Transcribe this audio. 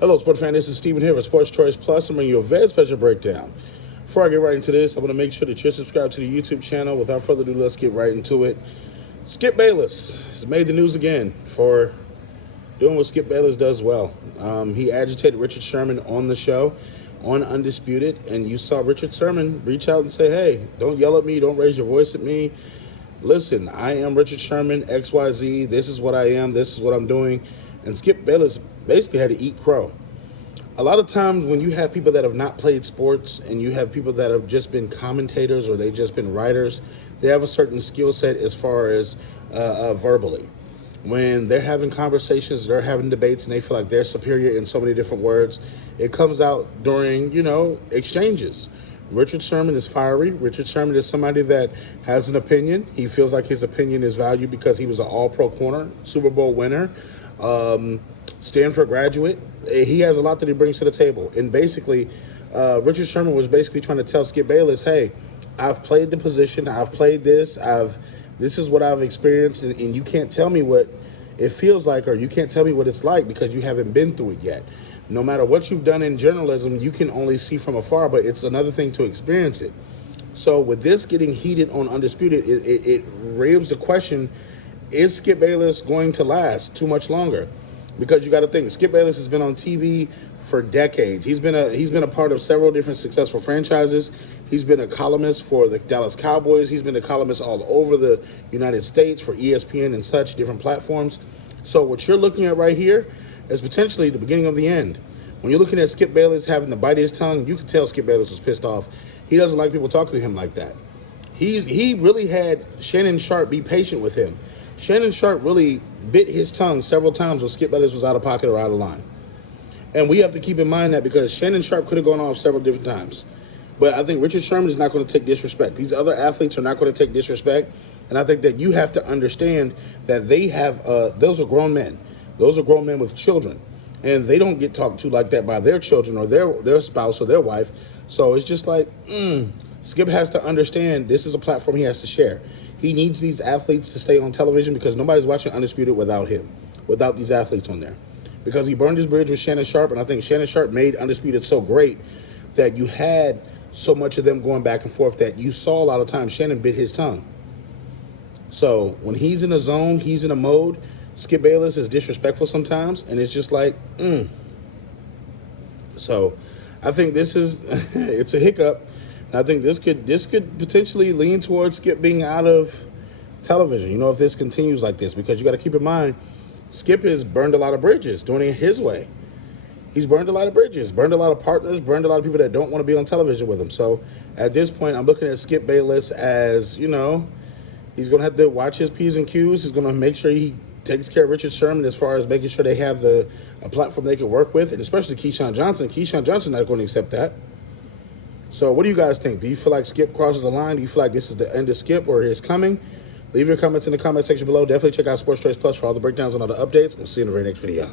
Hello, sports fan. This is Steven here with Sports Choice Plus. I'm bringing you a very special breakdown. Before I get right into this, I want to make sure that you're subscribed to the YouTube channel. Without further ado, let's get right into it. Skip Bayless has made the news again for doing what Skip Bayless does well. He agitated Richard Sherman on the show, on Undisputed, and you saw Richard Sherman reach out and say, hey, don't yell at me, don't raise your voice at me. Listen, I am Richard Sherman, XYZ, this is what I am, this is what I'm doing. And Skip Bayless basically had to eat crow. A lot of times when you have people that have not played sports and you have people that have just been commentators or they've just been writers, they have a certain skill set as far as verbally. When they're having conversations, they're having debates, and they feel like they're superior in so many different words, it comes out during, exchanges. Richard Sherman is fiery. Richard Sherman is somebody that has an opinion. He feels like his opinion is valued because he was an all-pro corner, Super Bowl winner, Stanford graduate. He has a lot that he brings to the table. And basically, Richard Sherman was basically trying to tell Skip Bayless, hey, I've played the position, I've played this, this is what I've experienced, and you can't tell me what it feels like, or you can't tell me what it's like because you haven't been through it yet. No matter what you've done in journalism, you can only see from afar, but it's another thing to experience it. So with this getting heated on Undisputed, it raises the question, is Skip Bayless going to last too much longer? Because you got to think, Skip Bayless has been on TV for decades. He's been a part of several different successful franchises. He's been a columnist for the Dallas Cowboys. He's been a columnist all over the United States for ESPN and such different platforms. So what you're looking at right here is potentially the beginning of the end. When you're looking at Skip Bayless having to bite his tongue, you can tell Skip Bayless was pissed off. He doesn't like people talking to him like that. He really had Shannon Sharpe be patient with him. Shannon Sharpe really bit his tongue several times when Skip Bayless was out of pocket or out of line. And we have to keep in mind that because Shannon Sharpe could have gone off several different times. But I think Richard Sherman is not going to take disrespect. These other athletes are not going to take disrespect. And I think that you have to understand that they have, those are grown men. Those are grown men with children. And they don't get talked to like that by their children or their spouse or their wife. So it's just like, Skip has to understand this is a platform he has to share. He needs these athletes to stay on television because nobody's watching Undisputed without him, without these athletes on there. Because he burned his bridge with Shannon Sharpe, and I think Shannon Sharpe made Undisputed so great that you had so much of them going back and forth that you saw a lot of times Shannon bit his tongue. So when he's in a zone, he's in a mode, Skip Bayless is disrespectful sometimes, and it's just like, So I think this is, it's a hiccup. I think this could potentially lean towards Skip being out of television, if this continues like this, because you got to keep in mind, Skip has burned a lot of bridges doing it his way. He's burned a lot of bridges, burned a lot of partners, burned a lot of people that don't want to be on television with him. So at this point, I'm looking at Skip Bayless as, he's going to have to watch his P's and Q's. He's going to make sure he takes care of Richard Sherman as far as making sure they have a platform they can work with, and especially Keyshawn Johnson. Keyshawn Johnson's not going to accept that. So what do you guys think? Do you feel like Skip crosses the line? Do you feel like this is the end of Skip or his coming? Leave your comments in the comment section below. Definitely check out Sports Choice Plus for all the breakdowns and all the updates. We'll see you in the very next video.